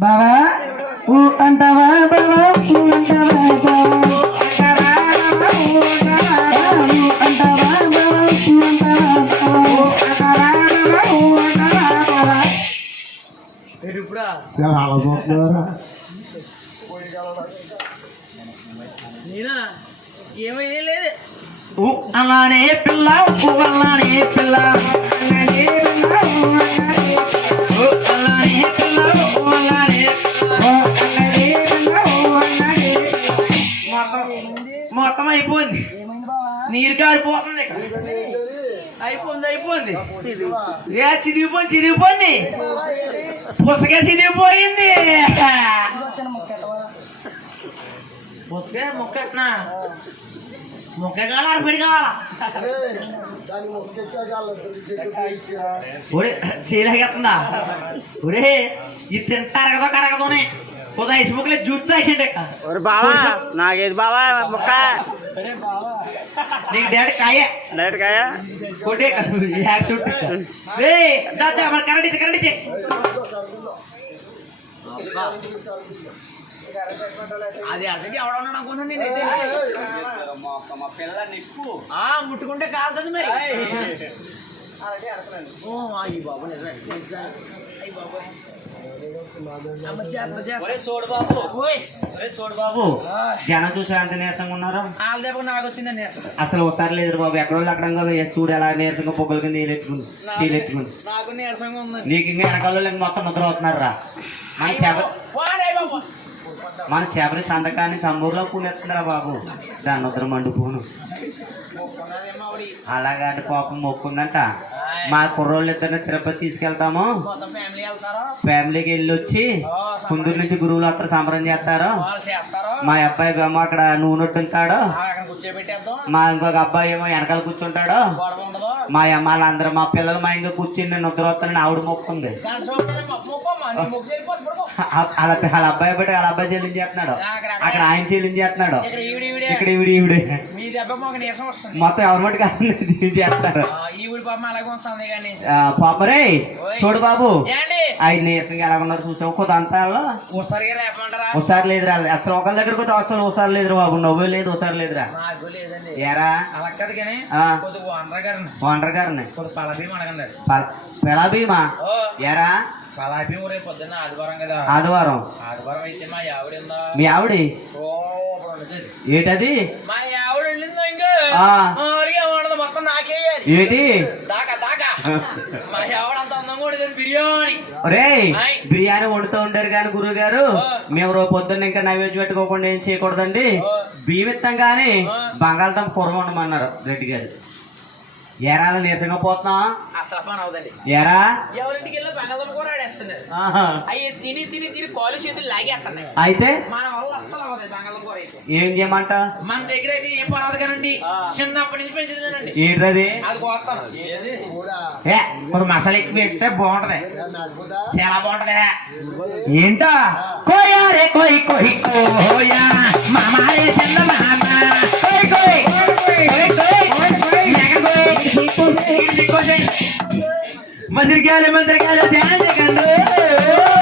బావా ఊ అంటావా బావా ఊ అంటావా ఏమీ లేదు అలానే పిల్ల అలానే పిల్ల మొత్తం అయిపోయింది నీరు కారిపోతుంది అయిపోయింది చిదిగిపోయింది పుసగా చిదిగిపోయింది పుసగా మొక్కట్నా మొక్క కావాలా అరపడి కావాలా ఒరే చేయలేకపోతుందా ఒరే ఇది తింటారు కదా కరగదోనే పోదా ఇసుముకలే జుట్టు తాకండి బావా నాకేది బావా మొక్క నీకు డైరెక్ట్ కాయ కొట్టే చుట్టూ మన కరెంట్ అది అర్థం ఎవడన్నాడు అనుకున్నాను నేనైతే ముట్టుకుంటే కాలుతుంది మరి బాబు నిజమే బాబు జనం చూసా ఎంత నీరసంగా ఉన్నారు నాకు వచ్చిందండి అసలు ఒకసారి లేదు బాబు ఎక్కడో అక్కడ చూడు ఎలా నీరసంగా పొగలు కింద నీళ్ళెట్టుకుని నాకు నీరసంగా ఉంది నీకు ఇంకా వెనకాల మొత్తం నిద్ర అవుతున్నారు రా మన శబరి సంతకాన్ని చంబూరులో పూనెత్తుందిరా బాబు దాన్ని ఉద్దరం మండుకోను అలాగా పాపం మొక్కుందంట మా కుర్రోళ్ళు ఇద్దరిని తిరుపతి తీసుకెళ్తాము ఫ్యామిలీకి వెళ్ళి వచ్చి కుందూరు నుంచి గురువులు అత్తరు సంబరం చేస్తారు మా అబ్బాయి ఏమో అక్కడ నూనె వడ్డుతాడు మా ఇంకొక అబ్బాయి ఏమో వెనకాల కూర్చుంటాడు వాళ్ళందరూ మా పిల్లలు మా ఇంకా కూర్చుని నేను నిద్ర వస్తానని ఆవిడ మొక్కుంది వాళ్ళ అబ్బాయి బట్టి వాళ్ళ అబ్బాయి చెల్లించేస్తున్నాడు అక్కడ ఆయన చెల్లించేస్తున్నాడు ఇక్కడ ఈవిడే మొత్తం ఎవరి మట్టి చేస్తారు పాపరే చూడు బాబు ఆయన నీరసంగా ఎలా ఉన్నారు చూసావు కొద్ది అంతాల్లో ఒకసారి లేదురా అసలు ఒకరి దగ్గరకు వచ్చి అసలు ఒకసారి లేదురా బాబు నవ్వే లేదు ఒకసారి లేదురా ఏరా ఓనర్ గారిని పెళాభీమా ఏరా ఆదివారం అయితే మీ ఆవిడ ఏటది ఏంటి బిర్యానీ వండుతూ ఉంటారు కానీ గురువు గారు మేము రోజు పొద్దున్న ఇంకా నైవేద్యం పెట్టుకోకుండా ఏం చేయకూడదండి బియ్యం ఇస్తాం కానీ బంగాళదుంప కూర వండమన్నారు రెడ్డి గారు ఏరాలు నీరసంగా పోతున్నాం అసలు పని అవుదండి ఏరా ఎవరింటికి వెళ్ళి బంగాళదుంప కూర ఆడేస్తున్నారు అయ్యి తిని తిని తిని కాలు చేతులు లాగేస్తున్నాయి అయితే మన వల్ల అసలు అవుతుంది బంగాళదుంప కూర అయితే ఏం చేయమంట మన దగ్గర అయితే ఏం పని అవుతుంది కానండి చిన్నప్పటి నుంచి పెంచుతుందండి ఏంటది అది పోతాను కొంచెం మసాలా ఎక్కువ వేస్తే బాగుంటది చాలా బాగుంటది ఏంటా కోయా రే కోయి కోయి కోయా మామారే చిన్న మామ కోయి కోయి మందిరికాయలు ధ్యానం